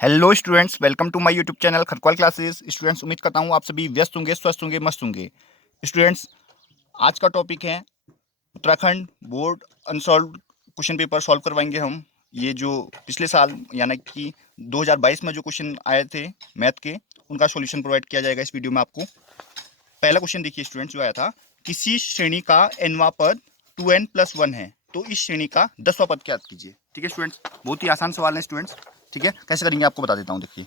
Hello students, welcome to my YouTube channel Kharakwal classes. Students, उम्मीद करता हूँ आप सभी व्यस्त होंगे, स्वस्थ होंगे, मस्त होंगे। स्टूडेंट्स, आज का टॉपिक है Uttarakhand board unsolved question paper solve करवाएंगे हम। ये जो पिछले साल यानी कि 2022 में जो क्वेश्चन आए थे मैथ के, उनका सॉल्यूशन प्रोवाइड किया जाएगा इस वीडियो में आपको। पहला क्वेश्चन देखिए स्टूडेंट्स, जो आया था, किसी श्रेणी का nवां पद 2n+1 है, तो इस श्रेणी का 10वां पद ज्ञात कीजिए। ठीक है स्टूडेंट्स, बहुत ही आसान सवाल है स्टूडेंट्स। ठीक है, कैसे करेंगे आपको बता देता हूँ। देखिए,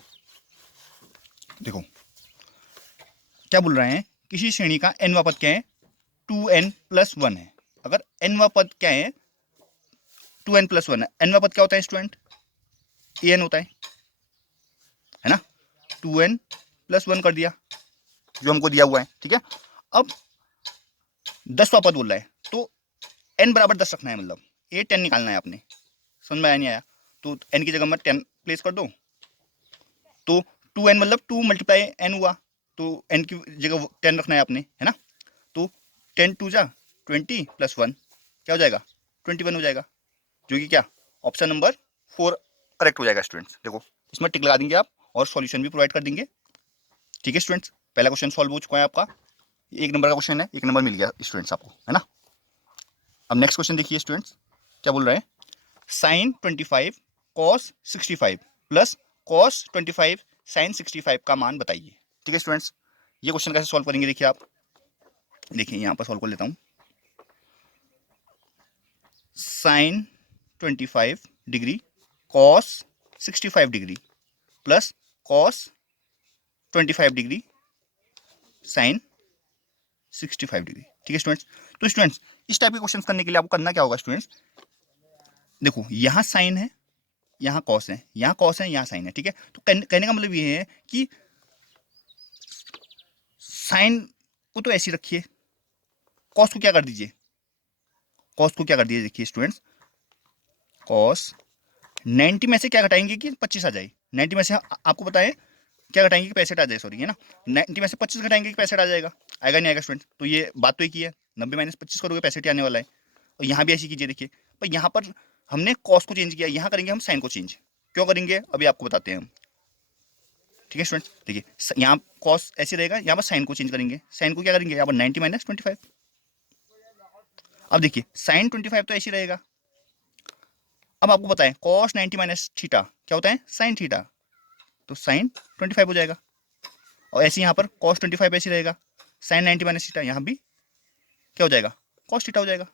देखो क्या बोल रहे हैं, किसी श्रेणी का nवां पद क्या है, 2n+1 है। अगर nवां पद क्या है, 2n+1 है। nवां पद क्या होता है स्टूडेंट, an होता है ना। 2n+1 कर दिया जो हमको दिया हुआ है। ठीक है, अब 10वां पद बोल रहा है, तो n बराबर 10 रखना है, मतलब a 10 निकालना है आपने। समझ में आया नहीं आया? तो n की जगह में 10 प्लेस कर दो, तो 2n मतलब 2 मल्टीप्लाई n हुआ, तो n की जगह 10 रखना है आपने, है ना। तो 10 2 जा 20 + 1 क्या हो जाएगा, 21 हो जाएगा, जो कि क्या, ऑप्शन नंबर 4 करेक्ट हो जाएगा। स्टूडेंट्स देखो, इसमें टिक लगा देंगे आप और सॉल्यूशन भी प्रोवाइड कर देंगे। ठीक है स्टूडेंट्स, पहला क्वेश्चन सॉल्व हो चुका है आपका। 1 नंबर का क्वेश्चन है, 1 नंबर मिल गया स्टूडेंट्स आपको, है ना। अब नेक्स्ट क्वेश्चन देखिए स्टूडेंट्स, क्या बोल रहे हैं, sine 25 cos 65 plus cos 25 sine 65 का मान बताइए। ठीक है स्टूडेंट्स, ये क्वेश्चन कैसे सॉल्व करेंगे देखिए आप। देखिए यहाँ पर सॉल्व कर लेता हूँ। Sine 25 degree cos 65 degree plus cos 25 degree sine 65 degree. ठीक है स्टूडेंट्स, तो स्टूडेंट्स इस टाइप के क्वेश्चन करने के लिए आपको करना क्या होगा स्टूडेंट्स, देखो यहाँ साइन है, यहाँ कॉस है, यहाँ कॉस है, यहाँ साइन है। ठीक है, तो कहने का मतलब ये है कि साइन को तो ऐसे रखिए, कॉस को क्या कर दीजिए, कॉस को क्या कर दीजिए, देखिए स्टूडेंट्स, कॉस 90 में से क्या घटाएंगे कि 25 आ जाए। 90 में से आपको पता है क्या घटाएंगे कि 65 आ जाए, सॉरी, है ना। 90 में से 25 घटाएंगे कि 65 आ जाएगा, आएगा नहीं आएगा स्टूडेंट। तो ये बात तो एक ही है, 90 - 25 करोगे 65 आने वाला है। और यहाँ भी ऐसी कीजिए, देखिए पर यहाँ पर हमने कॉस को चेंज किया, यहाँ करेंगे हम साइन को चेंज। क्यों करेंगे अभी आपको बताते हैं हम। ठीक है स्टूडेंट, देखिए यहाँ कॉस ऐसे रहेगा, यहाँ पर साइन को चेंज करेंगे। साइन को क्या करेंगे, यहाँ पर 90 - 25। अब देखिए साइन 25 तो ऐसे रहेगा। अब आपको पता है कॉस 90 - थीटा क्या होता है, साइन थीटा, तो साइन 25 हो जाएगा। और ऐसे यहाँ पर कॉस 25 ऐसे रहेगा, साइन 90 - थीटा, यहाँ भी क्या हो जाएगा, कॉस थीटा हो जाएगा।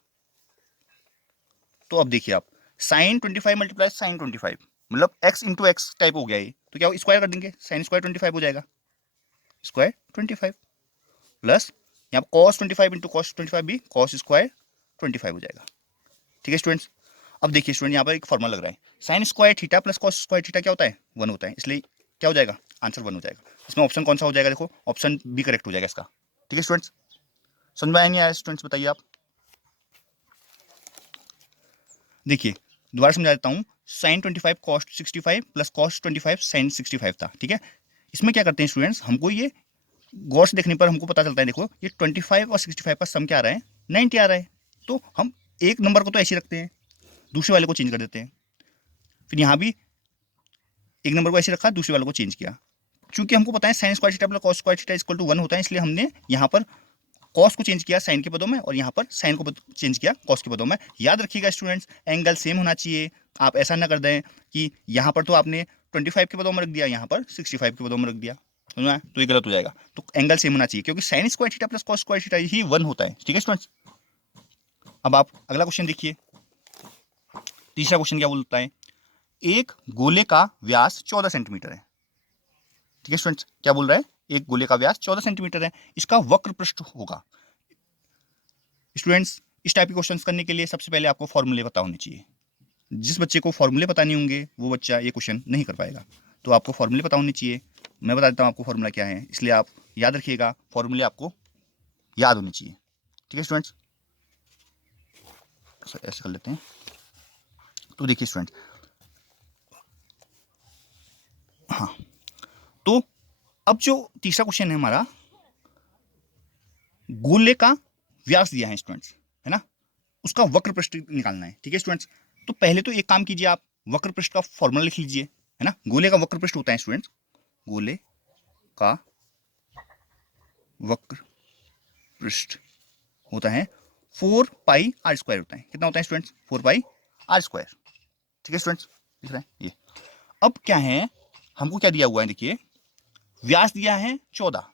तो अब देखिए आप, साइन 25 मल्टीप्लाई साइन 25 मतलब एक्स इंटू एक्स टाइप हो गया ये, तो क्या स्क्वायर कर देंगे, साइन स्क्वायर 25 हो जाएगा, स्क्वायर 25 प्लस यहाँ पर कॉस 25 इंटू कॉस 25 भी कॉस स्क्वायर 25 हो जाएगा। ठीक है स्टूडेंट्स, अब देखिए स्टूडेंट यहाँ पर एक फॉर्मूला लग रहा है, sine square theta plus cos square theta क्या होता है, 1 होता है, इसलिए क्या हो जाएगा, आंसर 1 हो जाएगा। इसमें ऑप्शन कौन सा हो जाएगा, देखो ऑप्शन बी करेक्ट हो जाएगा इसका। ठीक है स्टूडेंट्स, समझ में आया नहीं आया स्टूडेंट्स, बताइए आप। देखिए दोबारा समझा देता हूँ, sine 25 cos 65 plus cos 25 sine 65 था। ठीक है, इसमें क्या करते हैं स्टूडेंट्स, हमको ये गौर से देखने पर हमको पता चलता है, देखो ये 25 और 65 का सम क्या आ रहा है, 90 आ रहा है। तो हम एक नंबर को तो ऐसे ही रखते हैं, दूसरे वाले को चेंज कर देते हैं। फिर यहाँ भी एक नंबर को ऐसे रखा, दूसरे वाले को चेंज किया। चूंकि हमको पता है sine square theta plus cos square theta equal to 1 होता है, इसलिए हमने यहाँ पर कॉस को चेंज किया साइन के पदों में, और यहाँ पर साइन को चेंज किया कॉस के पदों में। याद रखिएगा स्टूडेंट्स, एंगल सेम होना चाहिए। आप ऐसा ना कर दें कि यहाँ पर तो आपने 25 के पदों में रख दिया, यहाँ पर 65 के पदों में रख दिया, समझ में, तो ये गलत हो जाएगा। तो एंगल सेम होना चाहिए, क्योंकि sine square theta plus cos square theta ही 1 होता है। ठीक है स्टूडेंट्स, अब आप अगला क्वेश्चन देखिए। तीसरा क्वेश्चन क्या बोलता है, एक गोले का व्यास 14 सेंटीमीटर है। ठीक है स्टूडेंट्स, क्या बोल रहा है, एक गोले का व्यास 14 सेंटीमीटर है, इसका वक्र पृष्ठ होगा। स्टूडेंट्स, इस टाइप के क्वेश्चंस करने के लिए सबसे पहले आपको फॉर्मूले पता होने चाहिए। जिस बच्चे को फॉर्मूले पता नहीं होंगे वो बच्चा ये क्वेश्चन नहीं कर पाएगा। तो आपको फॉर्मूले पता होने चाहिए। मैं बता देता हूँ आपको फॉर्मूला क्या है, इसलिए आप याद रखिएगा, फॉर्मूले आपको याद होने चाहिए। ठीक है स्टूडेंट्स, ऐसे कर लेते हैं। तो देखिए स्टूडेंट, हाँ, तो अब जो तीसरा क्वेश्चन है हमारा, गोले का व्यास दिया है स्टूडेंट्स, है ना, उसका वक्र पृष्ठ निकालना है। ठीक है स्टूडेंट्स, तो पहले तो एक काम कीजिए, आप वक्र पृष्ठ का फॉर्मूला लिख लीजिए। है ना। गोले का वक्र पृष्ठ होता है स्टूडेंट्स, गोले का वक्र पृष्ठ होता है 4πr² होता है। कितना होता है स्टूडेंट्स? 4πr²। ठीक है स्टूडेंट्स, दिख रहा है ये। अब क्या है, हमको क्या दिया हुआ है, देखिए व्यास दिया है 14।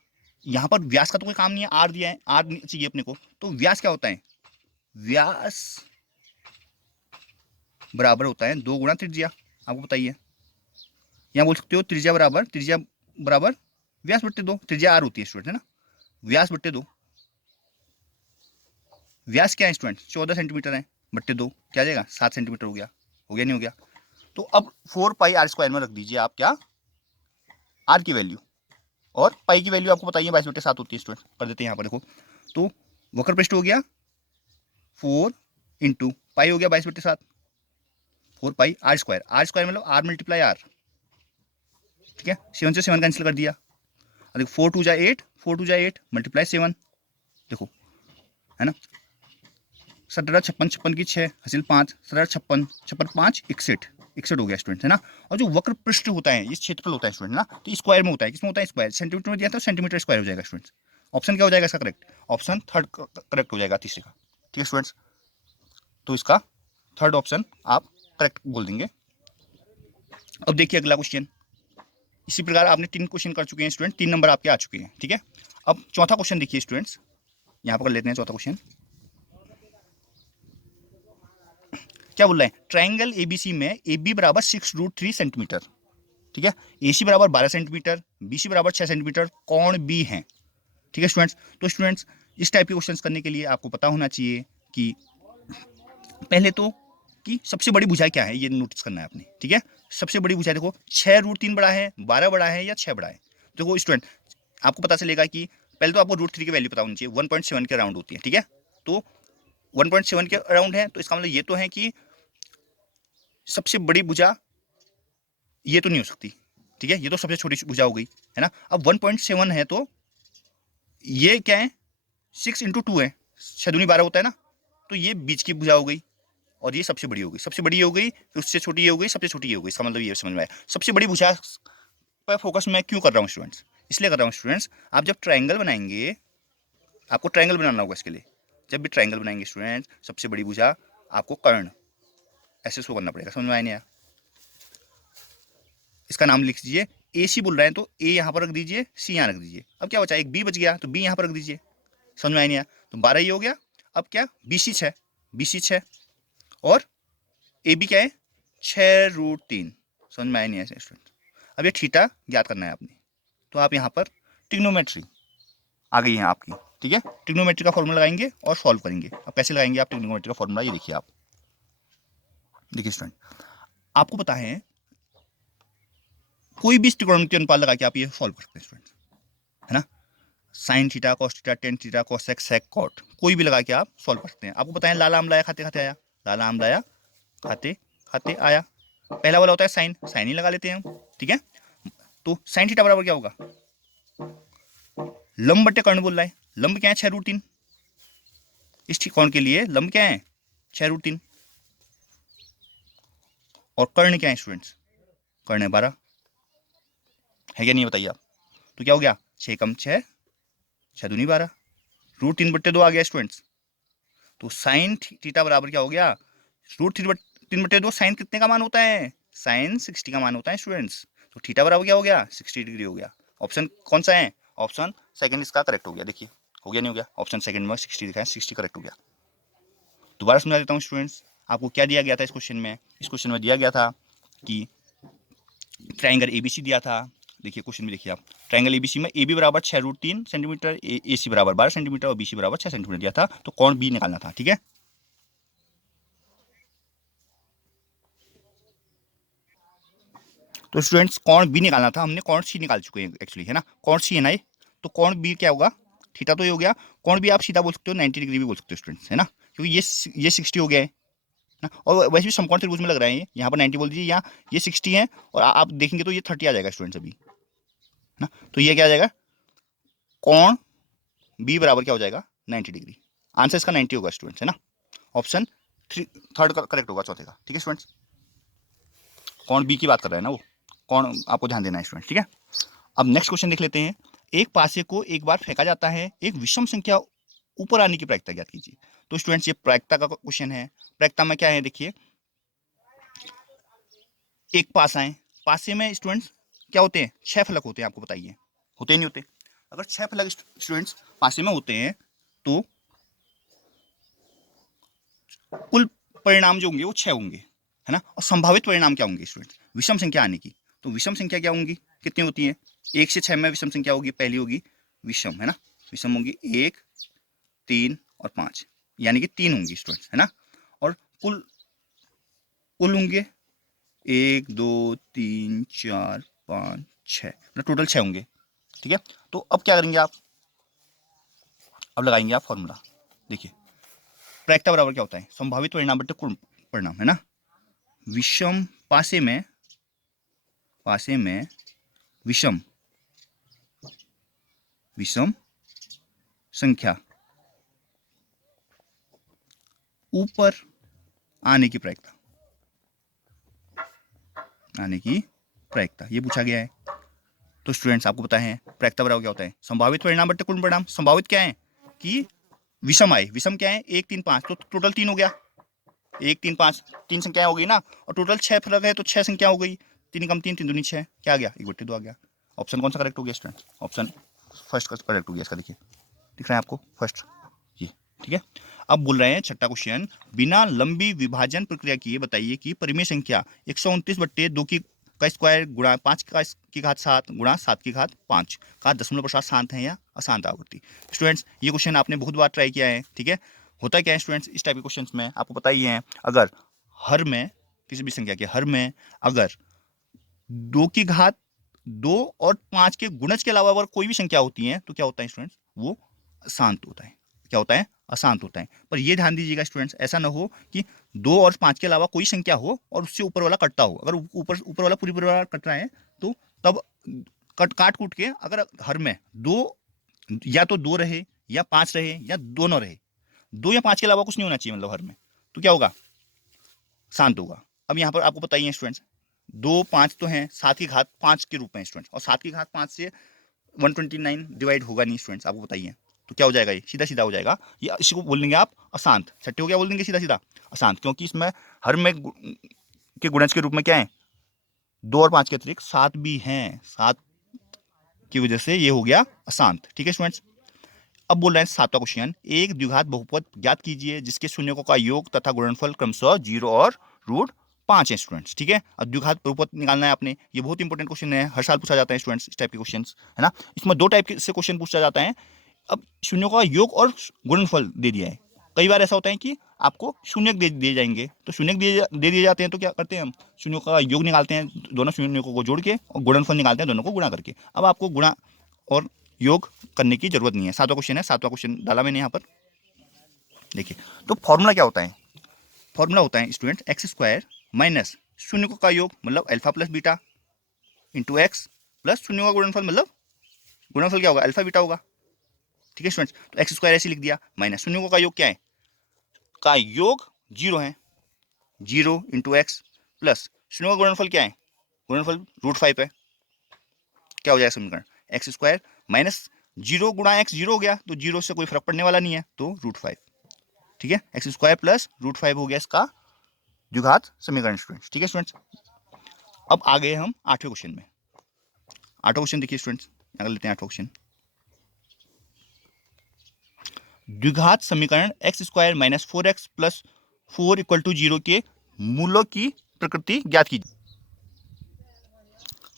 यहां पर व्यास का तो कोई काम नहीं है, आर दिया है, आर चाहिए अपने को। तो व्यास क्या होता है? व्यास बराबर होता है 2 गुणा त्रिज्या। आपको बताइए, यहाँ बोल सकते हो त्रिज्या बराबर व्यास बट्टे 2। त्रिज्या आर होती है स्टूडेंट, है ना। व्यास बट्टे 2, व्यास क्या है स्टूडेंट? 14 सेंटीमीटर है, बट्टे 2 क्या आ जाएगा? 7 सेंटीमीटर हो गया। हो गया नहीं हो गया? तो अब 4πr² में रख दीजिए आप क्या, आर की वैल्यू, और पाई की वैल्यू आपको बताइए 22/7 होती है स्टूडेंट। कर देते हैं यहाँ पर, देखो तो वक्र पृष्ठ हो गया 4 इंटू पाई हो गया 22/7, 4πr²। r² मतलब r मल्टीप्लाई आर। ठीक है, 7 से 7 कैंसिल कर दिया। देखो 4 2 जा 8, 4 2 जा 8 मल्टीप्लाई 7, देखो है ना। 17 56 56 की 6 हासिल 5, 17 56 56 5 61 61 हो गया स्टूडेंट, है ना। और जो वक्र पृष्ठ होता है, ये क्षेत्रफल होता है स्टूडेंट, ना। तो स्क्वायर में होता है, किसमें होता है? स्क्वायर। सेंटीमीटर में दिया था, सेंटीमीटर स्क्वायर हो जाएगा स्टूडेंट्स। ऑप्शन क्या हो जाएगा इसका करेक्ट? ऑप्शन थर्ड करेक्ट हो जाएगा, तीसरे का। ठीक है स्टूडेंट्स, तो इसका थर्ड ऑप्शन आप करेक्ट बोल देंगे। अब देखिए अगला क्वेश्चन। इसी प्रकार आपने 3 क्वेश्चन कर चुके हैं स्टूडेंट, 3 नंबर आपके आ चुके हैं। ठीक है, अब चौथा क्वेश्चन देखिए स्टूडेंट्स, यहाँ पर कर लेते हैं चौथा क्वेश्चन। क्या बोल रहे हैं? ट्राइंगल एबीसी में ए बी बराबर 6√3 सेंटीमीटर, ठीक है, ए सी बराबर 12 सेंटीमीटर, बी सी बराबर 6 सेंटीमीटर, कौन बी है। ठीक है स्टूडेंट्स, तो स्टूडेंट्स इस टाइप के क्वेश्चंस करने के लिए आपको पता होना चाहिए कि पहले तो कि सबसे बड़ी भुजा क्या है, ये नोटिस करना है आपने। ठीक है, सबसे बड़ी भुजा देखो 6√3 बड़ा है, 12 बड़ा है या 6 बड़ा है। देखो स्टूडेंट आपको पता चलेगा कि पहले तो आपको √3 की वैल्यू पता होनी चाहिए, 1.7 के अराउंड होती है। ठीक है, तो 1.7 के अराउंड है, तो इसका मतलब ये तो है कि सबसे बड़ी भुजा ये तो नहीं हो सकती। ठीक है, ये तो सबसे छोटी भुजा हो गई, है ना। अब 1.7 है तो ये क्या है? 6 इंटू 2 है, 6 दूनी 12 होता है ना। तो ये बीच की भुजा हो गई, और ये सबसे बड़ी हो गई। सबसे बड़ी ये हो गई, फिर उससे छोटी ये हो गई, सबसे छोटी ये हो गई। इसका मतलब ये समझ में आया। सबसे बड़ी भुजा पर फोकस मैं क्यों कर रहा हूँ स्टूडेंट्स? इसलिए कर रहा हूँ स्टूडेंट्स, आप जब ट्राइंगल बनाएंगे, आपको ट्राइंगल बनाना होगा इसके लिए। जब भी ट्राइंगल बनाएंगे स्टूडेंट, सबसे बड़ी भुजा आपको कर्ण ऐसे शो करना पड़ेगा। समझ में आया नहीं आया? इसका नाम लिख दीजिए। ए सी बोल रहे हैं तो ए यहाँ पर रख दीजिए, सी यहाँ रख दीजिए। अब क्या बचा? एक बी बच गया, तो बी यहाँ पर रख दीजिए। समझ में आया नहीं आया? तो 12 ये हो गया। अब क्या? बी सी 6, बी सी 6 और ए बी क्या है? 6√3। समझ में आया नहीं आया स्टूडेंट? अब ये थीटा याद करना है आपने, तो आप यहाँ पर ट्रिग्नोमेट्री आ गई है आपकी। ठीक है, ट्रिग्नोमेट्री का फॉर्मूला लगाएंगे और सॉल्व करेंगे। अब कैसे लगाएंगे आप ट्रिग्नोमेट्री का फॉर्मूला? ये देखिए आप, देखिए स्टूडेंट आपको पता है कोई भी त्रिकोणमितीय अनुपात लगा के आप ये सॉल्व कर सकते हैं स्टूडेंट, है ना। Sine theta, cos theta, tan theta, cosec, sec, cot, कोई भी लगा के आप सॉल्व कर सकते हैं। आपको पता है लाला आम लाया खाते खाते आया, लाला आम लाया खाते खाते आया। पहला वाला होता है साइन, साइन ही लगा लेते हैं हम। ठीक है, तो साइन थीटा बराबर क्या होगा? लंब बटे कर्ण बोल रहा है। लंब क्या है? 6√3। इस त्रिकोण के लिए लंब क्या है? 6√3। और कर्ण क्या है स्टूडेंट्स? कर्ण है 12, है क्या नहीं बताइए आप? तो क्या हो गया? 6 कम 6, 6 दूनी 12, √3 बट्टे 2 आ गया स्टूडेंट्स। तो साइन थीटा बराबर क्या हो गया? √3 बट्टे 2। साइन कितने का मान होता है? साइन 60 का मान होता है स्टूडेंट्स। तो थीटा बराबर क्या हो गया? 60 डिग्री हो गया। ऑप्शन कौन सा है? ऑप्शन सेकंड इसका करेक्ट हो गया। देखिए हो गया नहीं हो गया? ऑप्शन सेकंड में 60 दिखाया, 60 करेक्ट हो गया। दोबारा समझा देता हूँ स्टूडेंट्स, आपको क्या दिया गया था इस क्वेश्चन में? इस क्वेश्चन में दिया गया था कि ट्राइंगल एबीसी दिया था। देखिए क्वेश्चन में देखिए आप, ट्राइंगल एबीसी में ए बी बराबर 6√3 सेंटीमीटर, ए सी बराबर 12 सेंटीमीटर और बी सी बराबर 6 सेंटीमीटर दिया था। तो कौन बी निकालना था। ठीक है, तो स्टूडेंट्स कौन बी निकालना था, हमने कौन सी निकाल चुके हैं एक्चुअली, है ना। कौन सी है ना ये, तो कौन बी क्या होगा? थीटा तो ये हो गया। कौन बी आप सीधा बोल सकते हो 90 डिग्री भी बोल सकते हो स्टूडेंट्स, है ना, क्योंकि ये 60 हो गया है ना। और वैसे भी समकोण त्रिभुज में लग रहा है ये, यहाँ पर 90 बोल दीजिए, यहाँ ये 60 है और आप देखेंगे तो ये 30 आ जाएगा स्टूडेंट्स अभी, ना। तो ये क्या आ जाएगा? कौन बी बराबर क्या हो जाएगा? 90 डिग्री। आंसर इसका 90 होगा स्टूडेंट्स, है ना। ऑप्शन थर्ड का करेक्ट होगा चौथे का। ठीक है स्टूडेंट्स, कौन बी की बात कर रहा है ना वो, कौन आपको ध्यान देना है स्टूडेंट, ठीक है। अब नेक्स्ट क्वेश्चन देख लेते हैं। एक पासे को एक बार फेंका जाता है, एक विषम संख्या ऊपर आने की प्रायिकता ज्ञात कीजिए। तो स्टूडेंट्स ये प्रायिकता का क्वेश्चन है। प्रायिकता में क्या है देखिए, एक पासा है, पासे में स्टूडेंट्स क्या होते हैं, 6 फलक होते हैं, आपको बताइए होते ही नहीं होते। अगर 6 फलक स्टूडेंट्स पासे में होते हैं तो कुल परिणाम जो होंगे वो 6 होंगे, है ना। और संभावित परिणाम क्या होंगे स्टूडेंट्स, विषम संख्या आने की। तो विषम संख्या क्या होंगी, कितनी होती है, 1 से 6 में विषम संख्या होगी, पहली होगी विषम, है ना। विषम होगी 1, 3 और 5, यानी कि 3 होंगी स्टूडेंट्स, है ना। और कुल कुल होंगे 1, 2, 3, 4, 5, 6, मतलब टोटल 6 होंगे, ठीक है। तो अब क्या करेंगे आप, अब लगाएंगे आप फॉर्मूला। देखिए प्रायिकता बराबर क्या होता है, संभावित परिणाम बटे कुल परिणाम, है ना। विषम पासे में विषम विषम संख्या ऊपर आने की प्रायिकता ये पूछा गया है। तो स्टूडेंट्स आपको पता है प्रायिकता बराबर क्या होता है, संभावित परिणाम बटे कुल परिणाम। संभावित क्या है कि विषम आए, विषम क्या है 1, 3, 5, तो टोटल 3 हो गया, 1, 3, 5 3 संख्या हो गई ना। और टोटल 6 फलक है तो 6 संख्या हो गई, 3 कम 3, 3 दूनी 6, क्या आ गया 1/2 आ गया। ऑप्शन कौन सा करेक्ट हो गया स्टूडेंट, ऑप्शन फर्स्ट का करेक्ट हो गया इसका। देखिए दिख रहा है आपको फर्स्ट ये, ठीक है। अब बोल रहे हैं छठा क्वेश्चन, बिना लंबी विभाजन प्रक्रिया किए बताइए कि परिमेय संख्या 129/2 का स्क्वायर गुणा 5 की घात 7 गुणा 7 की घात 5 का दशमलव प्रसार शांत है या अशांत आवृत्ति। स्टूडेंट्स ये क्वेश्चन आपने बहुत बार ट्राई किया है, ठीक है। होता क्या है स्टूडेंट्स इस टाइप के क्वेश्चंस में आपको पता ही है, अगर हर में किसी भी संख्या के हर में अगर 2 की घात 2 और 5 के गुणज के अलावा अगर कोई भी संख्या होती है तो क्या होता है स्टूडेंट्स, वो अशांत होता है। क्या होता है, अशांत होता है। पर ये ध्यान दीजिएगा स्टूडेंट्स, ऐसा ना हो कि 2 और 5 के अलावा कोई संख्या हो और उससे ऊपर वाला कटता हो। अगर ऊपर ऊपर वाला पूरी पूरी वाला कट रहा है तो तब काट कूट के अगर हर में 2 या तो 2 रहे या 5 रहे या दोनों रहे, 2 या 5 के अलावा कुछ नहीं होना चाहिए मतलब हर में, तो क्या होगा, शांत होगा। अब यहाँ पर आपको बताइए स्टूडेंट्स 2, 5 तो हैं, 7 की घात 5 के रूप में स्टूडेंट्स, और 7 की घात 5 से 129 डिवाइड होगा नहीं स्टूडेंट्स, आपको बताइए। तो क्या हो जाएगा, ये सीधा सीधा हो जाएगा, ये इसी को बोल देंगे आप अशांत। छठे हो क्या बोल देंगे सीधा सीधा अशांत, क्योंकि इसमें हर में के गुणज के रूप में क्या है, 2 और 5 के अतिरिक्त 7 भी हैं, 7 की वजह से ये हो गया अशांत, ठीक है स्टूडेंट्स। अब बोल रहे हैं सातवां क्वेश्चन, एक द्विघात बहुपद ज्ञात कीजिए जिसके शून्यकों का योग तथा गुणनफल क्रमशः 0 और √5 है स्टूडेंट्स, ठीक है। और द्विघात बहुपद निकालना है आपने, ये बहुत इंपॉर्टेंट क्वेश्चन है, हर साल पूछा जाता है स्टूडेंट्स इस टाइप के क्वेश्चन, है ना। इसमें 2 टाइप से क्वेश्चन पूछा जाता है। अब शून्यों का योग और गुणनफल दे दिया है, कई बार ऐसा होता है कि आपको शून्यक दे दिए जाएंगे, तो शून्यक दे दिए जाते हैं तो क्या करते हैं हम शून्यों का योग निकालते हैं, दोनों शून्यों को जोड़ के, और गुणनफल निकालते हैं दोनों को गुणा करके। अब आपको गुणा और योग करने की जरूरत नहीं है। सातवां क्वेश्चन है, सातवां क्वेश्चन डाला मैंने यहाँ पर, देखिए। तो फॉर्मूला क्या होता है, फॉर्मूला होता है स्टूडेंट x² माइनस शून्यों का योग मतलब alpha plus beta into x plus शून्यों का गुणनफल मतलब गुणनफल क्या होगा, अल्फा बीटा होगा, ठीक है स्टूडेंट्स। तो x² ऐसे लिख दिया, माइनस शून्यों का योग क्या है, का योग 0 है, 0 इंटू एक्स प्लस शून्यों का गुणनफल क्या है, गुणनफल √5 है। क्या हो जाएगा समीकरण, x² माइनस 0 गुणा x 0 हो गया, तो 0 से कोई फर्क पड़ने वाला नहीं है, तो √5, ठीक है। x² प्लस √5 हो गया इसका द्विघात समीकरण स्टूडेंट्स, ठीक है स्टूडेंट्स। अब आ गए हम 8वें क्वेश्चन में। 8वां क्वेश्चन देखिए स्टूडेंट्स, अगर लेते हैं 8वां क्वेश्चन, द्विघात समीकरण x² minus 4x plus 4 equal to 0 के मूलों की प्रकृति ज्ञात कीजिए।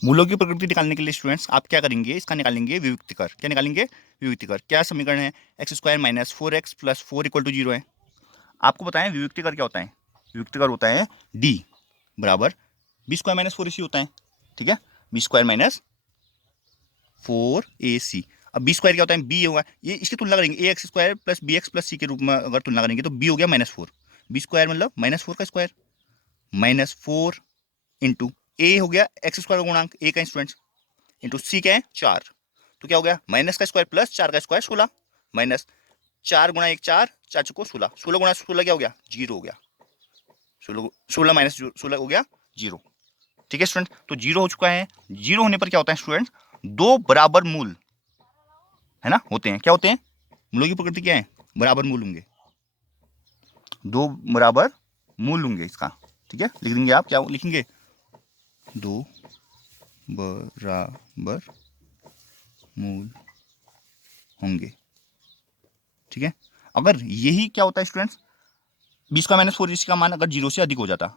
मूलों की प्रकृति निकालने के लिए स्टूडेंट्स आप क्या करेंगे, इसका निकालेंगे विविक्तिकर। क्या निकालेंगे, विविक्तिकर। क्या समीकरण है, x² minus 4x plus 4 equal to 0 है। आपको बताएं विविक्तिकर क्या होता है, विविक्तिकर होता है d बराबर b² माइनस 4ac होता है, ठीक है, b² माइनस 4ac। अब b² क्या होता है, b होगा, ये इसकी तुलना करेंगे ax² plus bx plus c के रूप में अगर तुलना करेंगे तो b हो गया -4, b² मतलब -4 का स्क्वायर, -4 इंटू a हो गया x² का गुणांक a का स्टूडेंट्स, इंटू c क्या है 4, तो क्या हो गया माइनस का स्क्वायर प्लस 4 का स्क्वायर 16, माइनस 4 गुणा 1 4, 4 चुको 16, 16 गुणा 16 क्या हो गया 0 हो गया, 16 माइनस 16 हो गया 0, ठीक है स्टूडेंट, तो जीरो हो चुका है। जीरो होने पर क्या होता है स्टूडेंट, दो बराबर मूल है ना होते हैं। क्या होते हैं, मूलों की प्रकृति क्या है, बराबर मूल होंगे, दो बराबर मूल होंगे इसका। ठीक है, लिख देंगे आप, क्या लिखेंगे, दो बराबर मूल होंगे। ठीक है, अगर यही क्या होता है स्टूडेंट्स, 20 का -4 इसका मान अगर जीरो से अधिक हो जाता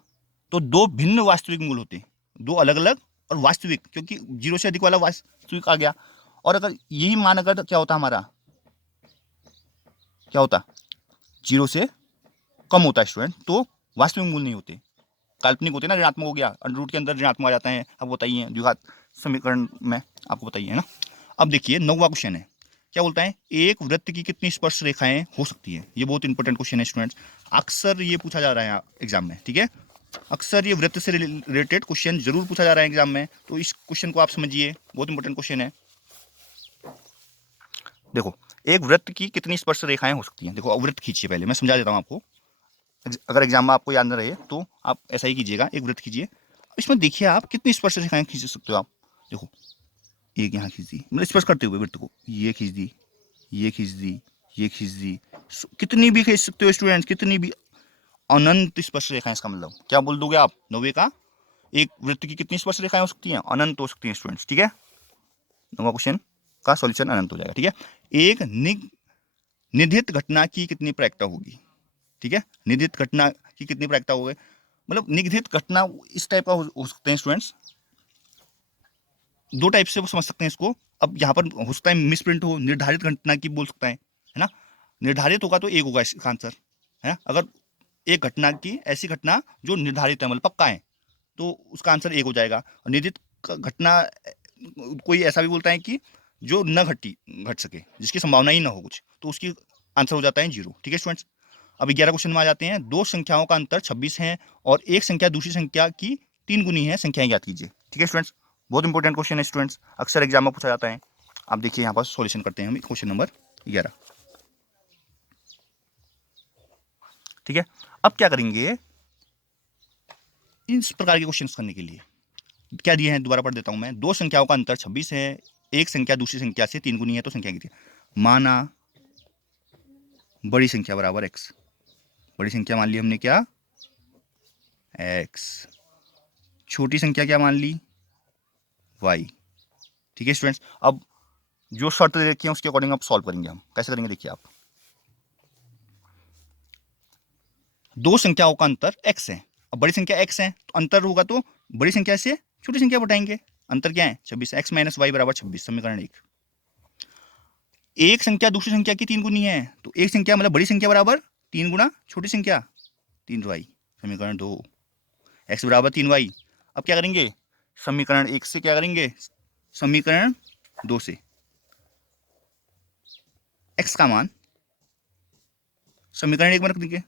तो दो भिन्न वास्तविक मूल होते, दो अलग अलग और वास्तविक, क्योंकि जीरो से अधिक वाला वास्तविक आ गया। और अगर यही मान अगर क्या होता हमारा, क्या होता, जीरो से कम होता है स्टूडेंट, तो वास्तविक मूल नहीं होते, काल्पनिक होते ना, ऋणात्मक हो गया, अंडर रूट के अंदर ऋणात्मक आ जाता है। अब बताइए द्विघात समीकरण में आपको बताइए, है ना। अब देखिए 9वां क्वेश्चन है, क्या बोलता है, एक वृत्त की कितनी स्पर्श रेखाएं हो सकती है। ये बहुत इंपॉर्टेंट क्वेश्चन है स्टूडेंट्स, अक्सर ये पूछा जा रहा है एग्जाम में। ठीक है, अक्सर ये वृत्त से रिलेटेड क्वेश्चन जरूर पूछा जा रहा है एग्जाम में, तो इस क्वेश्चन को आप समझिए, बहुत इंपॉर्टेंट क्वेश्चन है। देखो, एक वृत्त की कितनी स्पर्श रेखाएं हो सकती हैं। देखो वृत्त खींचिए, पहले मैं समझा देता हूं आपको, अगर एग्जाम में आपको याद न रहे तो आप ऐसा ही कीजिएगा, एक वृत्त कीजिए, इसमें देखिए आप कितनी स्पर्श रेखाएं खींच सकते हो आप। देखो एक यहाँ खींच दी, मतलब स्पर्श करते हुए वृत्त को, ये खींच दी, ये खींच दी, ये खींच दी, कितनी भी खींच सकते हो स्टूडेंट्स, कितनी भी, अनंत स्पर्श रेखाएं। इसका मतलब क्या बोल दोगे आप, 9वें का, एक वृत्त की कितनी स्पर्श रेखाएं हो सकती हैं, अनंत हो सकती हैं स्टूडेंट्स। ठीक है, 9वां क्वेश्चन का सॉल्यूशन अनंत हो जाएगा। ठीक है, एक निधित घटना की कितनी प्रायिकता होगी। ठीक है, निधित घटना की कितनी प्रायिकता होगी, मतलब निगदित घटना इस टाइप का हो सकते हैं स्टूडेंट्स, दो टाइप से समझ सकते हैं इसको। अब यहाँ पर हो सकता है मिसप्रिंट हो, निर्धारित घटना की बोल सकता है ना, निर्धारित होगा तो एक होगा इसका आंसर, है ना। अगर एक घटना की, ऐसी घटना जो निर्धारित है, मतलब पक्का है, तो उसका आंसर एक हो जाएगा। और निधित घटना कोई ऐसा भी बोलता है कि जो न घट सके, जिसकी संभावना ही ना हो कुछ, तो उसकी आंसर हो जाता है जीरो। ठीक है स्टूडेंट्स, अब 11 क्वेश्चन में आ जाते हैं, दो संख्याओं का अंतर 26 है और एक संख्या दूसरी संख्या की 3 गुनी है, संख्याएं ज्ञात कीजिए। ठीक है स्टूडेंट्स, बहुत इंपॉर्टेंट क्वेश्चन है स्टूडेंट्स, अक्सर एग्जाम में पूछा जाता है। आप देखिए यहाँ पर सॉल्यूशन करते हैं हम क्वेश्चन नंबर 11। ठीक है, अब क्या करेंगे, इस प्रकार के क्वेश्चन करने के लिए क्या दिए हैं, दोबारा पढ़ देता हूं मैं। दो संख्याओं का अंतर 26 है, एक संख्या दूसरी संख्या से 3 गुनी है, तो संख्या कितनी, माना बड़ी संख्या बराबर x, बड़ी संख्या मान ली हमने क्या, x, छोटी संख्या क्या मान ली, y। ठीक है स्टूडेंट्स, अब जो शर्त दे रखी है उसके अकॉर्डिंग आप सॉल्व करेंगे। हम कैसे करेंगे, देखिए आप, दो संख्याओं का अंतर x है, अब बड़ी संख्या x है, तो अंतर होगा तो बड़ी संख्या से छोटी संख्या बढ़ाएंगे, अंतर क्या है 26, x माइनस वाई बराबर 26, समीकरण 1। एक संख्या दूसरी संख्या की 3 गुनी है, तो एक संख्या मतलब बड़ी संख्या बराबर 3 गुना छोटी संख्या 3y, समीकरण 2, x बराबर 3y। अब क्या करेंगे, समीकरण 1 से क्या करेंगे, समीकरण 2 से x का मान समीकरण 1 में रख देंगे।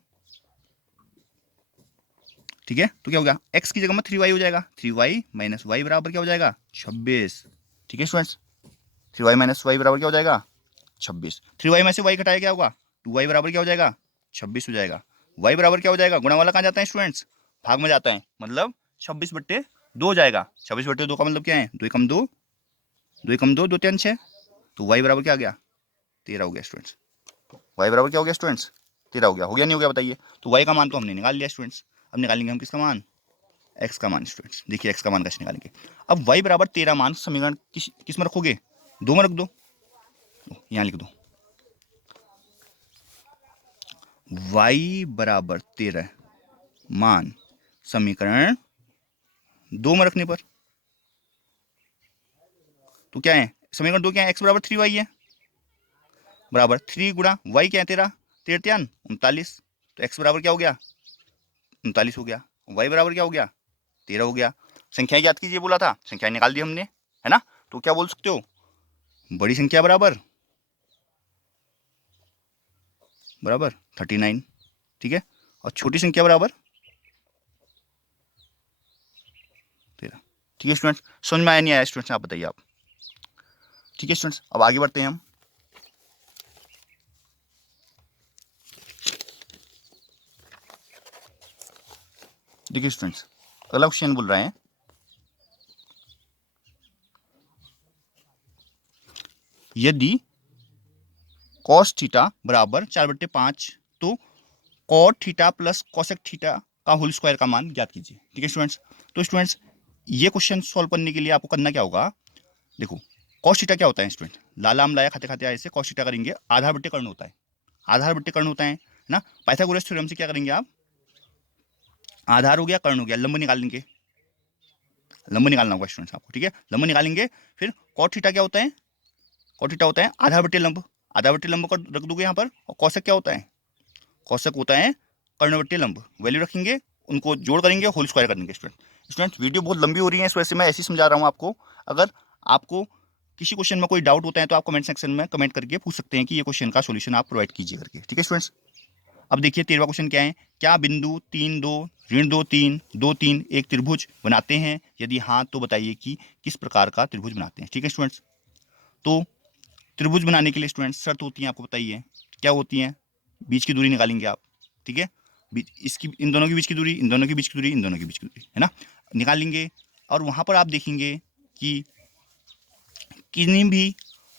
ठीक है, तो क्या हो गया, x की जगह में 3y हो जाएगा, 3y माइनस वाई बराबर क्या हो जाएगा 26। ठीक है स्टूडेंट्स, 3y माइनस वाई बराबर क्या हो जाएगा 26, 3y में से y घटाया क्या होगा, 2y बराबर क्या हो जाएगा 26 हो जाएगा। y बराबर क्या हो जाएगा, गुणा वाला कहाँ जाता है स्टूडेंट्स, भाग में जाता है, मतलब 26/2 हो जाएगा। 26/2 का मतलब क्या है, 2 एकम 2, 2 एकम 2, 2 3 6, तो y बराबर क्या आ गया 13 हो गया स्टूडेंट्स। y बराबर क्या हो गया स्टूडेंट्स 13 हो गया नहीं हो गया बताइए। तो y का मान तो हमने निकाल लिया स्टूडेंट्स, अब निकालेंगे हम किसका मान, x का मान स्टूडेंट्स। देखिए x का मान कैसे निकालेंगे, अब y बराबर 13 मान समीकरण किस में रखोगे, 2 में रख दो, यहाँ लिख दो y बराबर 13 मान समीकरण 2 में रखने पर, तो क्या है समीकरण 2 क्या है, x बराबर 3y है, बराबर 3 गुणा y क्या है 13, 13 39, तो x बराबर क्या हो गया 39 हो गया, y बराबर क्या हो गया 13 हो गया। संख्याएं याद कीजिए, बोला था संख्याएं निकाल दी हमने, है ना। तो क्या बोल सकते हो, बड़ी संख्या बराबर 39, ठीक है, और छोटी संख्या बराबर 13। ठीक है स्टूडेंट्स, समझ में आया नहीं आया स्टूडेंट्स, आप बताइए आप। ठीक है स्टूडेंट्स, अब आगे बढ़ते हैं हम। देखिए स्टूडेंट्स, अगला क्वेश्चन बोल रहे हैं यदि कॉस थीटा बराबर 4/5 तो cot theta plus cosec theta का होल स्क्वायर का मान ज्ञात कीजिए। ठीक है स्टूडेंट्स। तो स्टूडेंट्स ये क्वेश्चन सॉल्व करने के लिए आपको करना क्या होगा, देखो कॉस थीटा क्या होता है स्टूडेंट, लाला आम लाया खाते खाते आए से कॉस थीटा करेंगे, आधार बट्टे कर्ण होता है, आधार बट्टे कर्ण होता है ना। पाइथागोरस थ्योरम से क्या करेंगे आप, आधार हो गया कर्ण हो गया, लंब निकाल लेंगे, लंब निकालना होगा स्टूडेंट्स आपको। ठीक है, लंब निकालेंगे, फिर कॉट थीटा क्या होता है, कॉट थीटा होता है आधार बट्टे लंब, आधार बट्टे लंब को रख दोगे यहाँ पर, और कौशक क्या होता है, कौशक होता है कर्णवट्टी लंब, वैल्यू रखेंगे, उनको जोड़ करेंगे, होल स्क्वायर करेंगे। स्टूडेंट वीडियो बहुत लंबी हो रही है, इस वजह से मैं ऐसे ही समझा रहा हूँ आपको। अगर आपको किसी क्वेश्चन में कोई डाउट होता है तो आप कमेंट सेक्शन में कमेंट करके पूछ सकते हैं कि ये क्वेश्चन का सॉल्यूशन आप प्रोवाइड कीजिए करके। ठीक है स्टूडेंट्स। अब देखिए 13वां क्वेश्चन क्या है, क्या बिंदु 3 2 ऋण 2 3 2 3 एक त्रिभुज बनाते हैं, यदि हाँ तो बताइए कि किस प्रकार का त्रिभुज बनाते हैं। ठीक है स्टूडेंट्स। तो त्रिभुज बनाने के लिए स्टूडेंट्स शर्त होती है, आपको बताइए क्या होती है, बीच की दूरी निकालेंगे आप। ठीक है, इसकी इन दोनों के बीच की दूरी, इन दोनों के बीच की दूरी, इन दोनों के बीच की दूरी, है ना, निकाल लेंगे। और वहां पर आप देखेंगे कि किन्हीं भी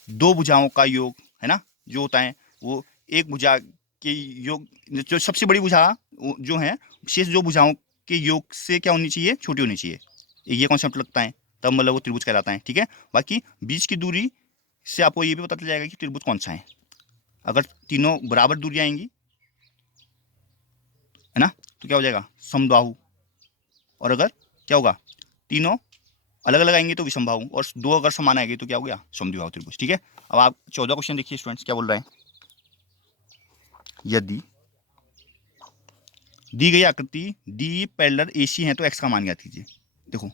दो भुजाओं का योग, है ना, जो होता है वो एक भुजा के योग, जो सबसे बड़ी भुजा जो है, शेष जो भुजाओं के योग से क्या होनी चाहिए, छोटी होनी चाहिए, ये कॉन्सेप्ट लगता है, तब मतलब वो त्रिभुज कहलाता है। ठीक है, बाकी बीच की दूरी से आपको ये भी पता चल जाएगा कि त्रिभुज कौन सा है। अगर तीनों बराबर दूरी आएंगी, है ना, तो क्या हो जाएगा, समबाहु। और अगर क्या होगा, तीनों अलग अलग आएंगे तो विषमबाहु, और दो अगर समान आएंगे तो क्या हो गया, समद्विबाहु त्रिभुज। ठीक है, अब आप 14 क्वेश्चन देखिए स्टूडेंट्स क्या बोल रहा है, यदि दी गई आकृति डी पैरेलल एसी है तो एक्स का मान ज्ञात कीजिए। देखो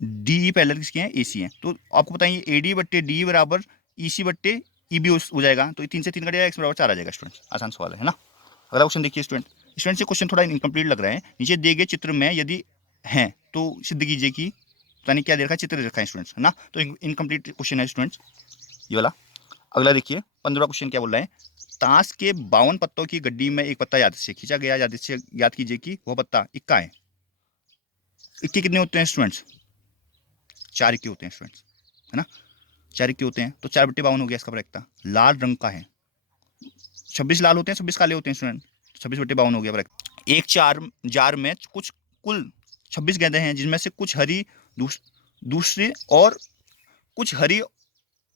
डी पैरेलल किसके हैं, एसी हैं, तो आपको बताइए एडी बट्टे डी बराबर ईसी बट्टे ईबी हो जाएगा, तो 3 से 3 कटेगा, एक्स बराबर 4 आ जाएगा स्टूडेंट, आसान सवाल है ना। अगला क्वेश्चन देखिए स्टूडेंट, स्टूडेंट से क्वेश्चन थोड़ा इनकम्प्लीट लग रहा है, नीचे दिए गए चित्र में यदि हैं तो सिद्ध कीजिए कि, पता नहीं क्या दे रखा है, चित्र दे रखा है स्टूडेंट्स, है ना, तो इनकम्प्लीट क्वेश्चन है स्टूडेंट्स ये वाला। अगला देखिए 15वां क्वेश्चन क्या बोल रहा है, ताश के 52 पत्तों की गड्डी में एक पत्ता याद से खींचा गया, याद से याद कीजिए कि वह पत्ता इक्का है। इक्के कितने होते हैं स्टूडेंट्स, 4 इक्के होते हैं स्टूडेंट्स, है ना, 4 इक्के होते हैं, तो 4/52 हो गया इसका बरकता, लाल रंग का है, 26 लाल होते हैं, 26 काले होते हैं स्टूडेंट, 26/52 हो गया बरकता। एक चार जार में कुछ कुल 26 गेंदें हैं, जिनमें से कुछ हरी दूसरी और कुछ हरी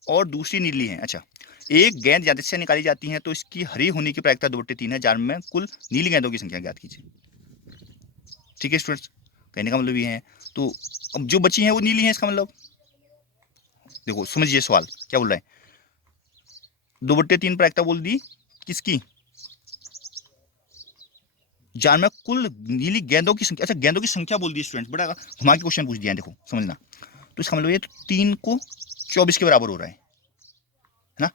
और दूसरी नीली है। अच्छा, एक गेंद यादृच्छिक से निकाली जाती है तो इसकी हरी होने की प्रायिकता 2/3 है, जार में कुल नीली गेंदों की संख्या ज्ञात कीजिए। ठीक है स्टूडेंट्स, कहने का मतलब ये है, तो अब जो बची हैं वो नीली हैं, इसका मतलब देखो समझिए सवाल क्या बोल रहा है, 2/3 प्रायिकता बोल दी किसकी, जार में कुल नीली गेंदों की संख्या। अच्छा, गेंदों की संख्या बोल दी स्टूडेंट्स, बड़ा घुमा के क्वेश्चन पूछ दिया है, देखो समझना, तो इसका मतलब ये तो 3 को 24 के बराबर हो रहा है ना,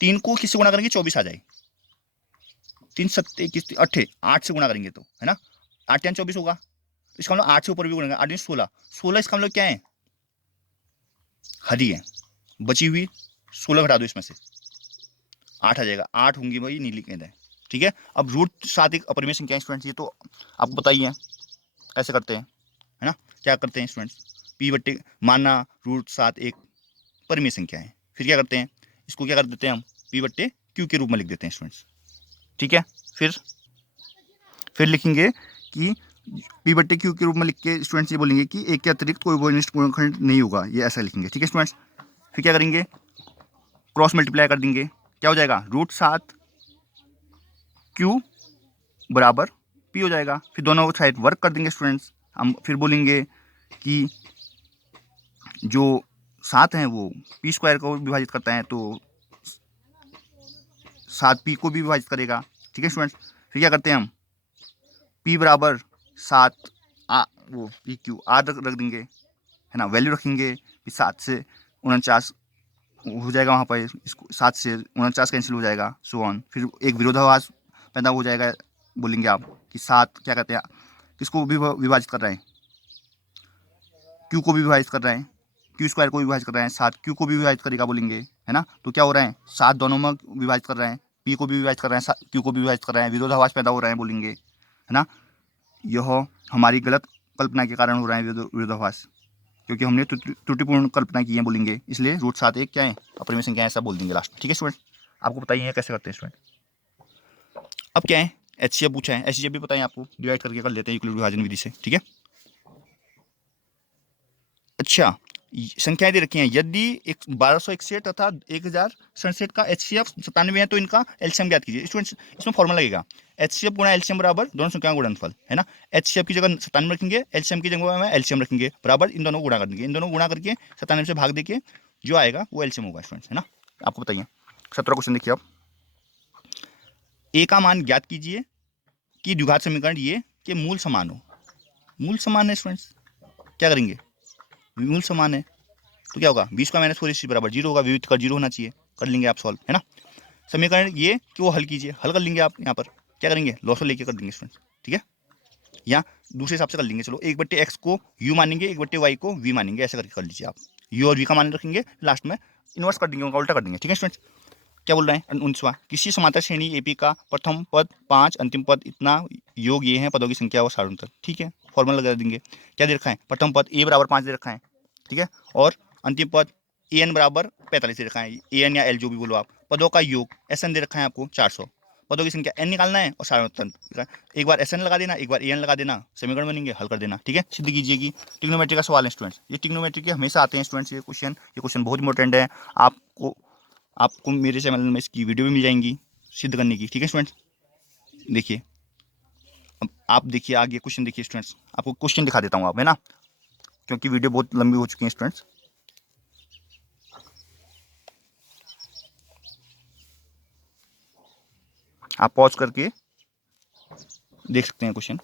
3 को किससे गुणा करेंगे, 24 आ जाए, 3 सत्ते 21 अट्ठे 8 से गुणा करेंगे तो, है ना, 8 24 होगा, तो इसका मतलब 8 से ऊपर भी गुणेंगे, 8 16 16, इसका मतलब क्या है, हरी है, बची हुई 16 घटा दो इसमें से, 8 आ जाएगा, 8 होंगी भाई नीली गेंद है। ठीक है, अब √7 एक अपरिमेय संख्या है स्टूडेंट्स, ये तो आपको बताइए कैसे करते हैं, है ना, क्या करते हैं स्टूडेंट्स, पी बट्टे मानना √7 एक परिमेय संख्या है, फिर क्या करते हैं, इसको क्या कर देते हैं हम, पी बट्टे क्यू के रूप में लिख देते हैं स्टूडेंट्स। ठीक है, फिर लिखेंगे कि पी बट्टे क्यू के रूप में लिख के स्टूडेंट्स ये बोलेंगे कि एक के अतिरिक्त कोई वनिष्ठ गुणनखंड नहीं होगा, ये ऐसा लिखेंगे। ठीक है स्टूडेंट्स, फिर क्या करेंगे, क्रॉस मल्टीप्लाई कर देंगे, क्या हो जाएगा, √7 क्यू बराबर पी हो जाएगा, फिर दोनों साइड वर्क कर देंगे स्टूडेंट्स, हम फिर बोलेंगे कि जो 7 है वो पी स्क्वायर को विभाजित करता है, तो 7 पी को भी विभाजित करेगा। ठीक है स्टूडेंट्स, फिर क्या करते हैं हम, पी बराबर 7 वो पी क्यू आर रख देंगे, है ना, वैल्यू रखेंगे, फिर 7 से 49 हो जाएगा, वहाँ पर इसको 7 से 49 कैंसिल हो जाएगा, सो ऑन, फिर एक विरोधाभास पैदा हो जाएगा, बोलेंगे आप कि 7 क्या कहते हैं, किसको भी विभाजित कर रहे हैं, क्यू को भी विभाजित कर रहे हैं, क्यू स्क्वायर को भी विभाजित कर रहे हैं, 7 क्यू को भी विभाजित करेगा बोलेंगे, है ना, तो क्या हो रहा है, 7 दोनों में विभाजित कर रहे हैं, पी को भी विभाजित कर रहे हैं, क्यू को भी विभाजित कर रहे हैं, विरोधाभास पैदा हो रहे हैं बोलेंगे, है ना, यह हमारी गलत कल्पना के कारण हो रहा है विरोधाभास। क्योंकि हमने त्रुटिपूर्ण कल्पना की है बोलेंगे, इसलिए रूट 7 एक क्या है अपरिमेय संख्या है, ऐसा बोल देंगे लास्ट। ठीक है स्टूडेंट, आपको बताइए कैसे करते हैं स्टूडेंट। अब क्या है, HCF पूछा है, HCF भी बताइए आपको, डिवाइड करके कर लेते हैं यूक्लिड विभाजन विधि से। ठीक है, अच्छा संख्याएं दे रखी हैं, यदि 1261 तथा 1067 का HCF 97 है तो इनका एलसीएम ज्ञात कीजिए। स्टूडेंट्स इसमें फॉर्मूला लगेगा HCF गुणा एलसीएम बराबर दोनों संख्याओं का गुणनफल, है ना। HCF की जगह 97 रखेंगे, एलसीएम की जगह में एलसीएम रखेंगे, बराबर इन दोनों गुणा कर देंगे, इन दोनों गुणा करके 97 से भाग देके जो आएगा वो एलसीएम होगा स्टूडेंट्स, है ना। आपको बताइए 17 क्वेश्चन देखिए आप। ए का मान ज्ञात कीजिए कि द्विघात समीकरण ये कि मूल समान हो। मूल समान है स्टूडेंट्स, क्या करेंगे, मूल समान है तो क्या होगा, 20 का -4 इसी बराबर 0 होगा, विविध कर 0 होना चाहिए, कर लेंगे आप सॉल्व, है ना। समीकरण ये कि वो हल कीजिए, हल कर लेंगे आप, यहाँ पर क्या करेंगे लॉसो लेके कर देंगे स्टूडेंट्स। ठीक है, या दूसरे हिसाब से कर लेंगे, चलो 1/x को u मानेंगे, 1/y को v मानेंगे, ऐसा करके कर लीजिए आप। u और v का मान रखेंगे, लास्ट में इन्वर्स कर देंगे, उनका उल्टा कर देंगे। ठीक है स्टूडेंट्स, क्या बोल रहे हैं 19वां, किसी समांतर श्रेणी एपी का प्रथम पद 5 अंतिम पद इतना योग ये है पदों की संख्या और सारणतर। ठीक है, फॉर्मूला लगा देंगे, क्या दे रखा है, प्रथम पद a बराबर 5 दे रखा है, ठीक है, और अंतिम पद an बराबर 45 दे रखा है, an या l जो भी बोलो आप, पदों का योग SN दे रखा है आपको 400, पदों की संख्या n निकालना है और सारणतर, एक बार SN लगा देना, एक बार an लगा देना, समीकरण बनेंगे, हल कर देना। ठीक है, सिद्ध कीजिए कि ट्रिग्नोमेट्री का सवाल है स्टूडेंट्स, ये ट्रिग्नोमेट्री के हमेशा आते हैं स्टूडेंट्स, ये क्वेश्चन बहुत इंपॉर्टेंट है, आपको मेरे चैनल में इसकी वीडियो भी मिल जाएंगी सिद्ध करने की। ठीक है स्टूडेंट्स, देखिए अब आप देखिए आगे क्वेश्चन देखिए स्टूडेंट्स, आपको क्वेश्चन दिखा देता हूँ आप, है ना, क्योंकि वीडियो बहुत लंबी हो चुकी है स्टूडेंट्स। आप पॉज करके देख सकते हैं क्वेश्चन।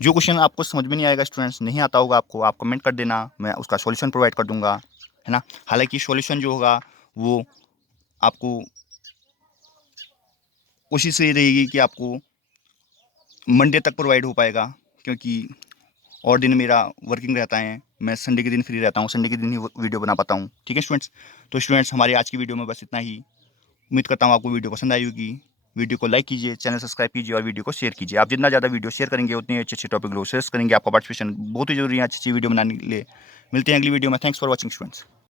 जो क्वेश्चन आपको समझ में नहीं आएगा स्टूडेंट्स, नहीं आता होगा आपको, आप कमेंट कर देना, मैं उसका सॉल्यूशन प्रोवाइड कर दूंगा, है ना। हालांकि सॉल्यूशन जो होगा वो आपको कोशिश ये रहेगी कि आपको मंडे तक प्रोवाइड हो पाएगा, क्योंकि और दिन मेरा वर्किंग रहता है, मैं संडे के दिन फ्री रहता हूँ, संडे के दिन ही वीडियो बना पाता हूँ। ठीक है स्टूडेंट्स, तो स्टूडेंट्स हमारी आज की वीडियो में बस इतना ही, उम्मीद करता हूँ आपको वीडियो पसंद आई होगी। वीडियो को लाइक कीजिए, चैनल सब्सक्राइब कीजिए और वीडियो को शेयर कीजिए। आप जितना ज़्यादा वीडियो शेयर करेंगे उतने अच्छे अच्छे टॉपिक लोग शेयर करेंगे, आपका पार्टिसिपेशन बहुत ही जरूरी है अच्छी वीडियो बनाने के लिए। मिलते हैं अगली वीडियो में, थैंक्स फॉर वॉचिंग स्टूडेंट्स।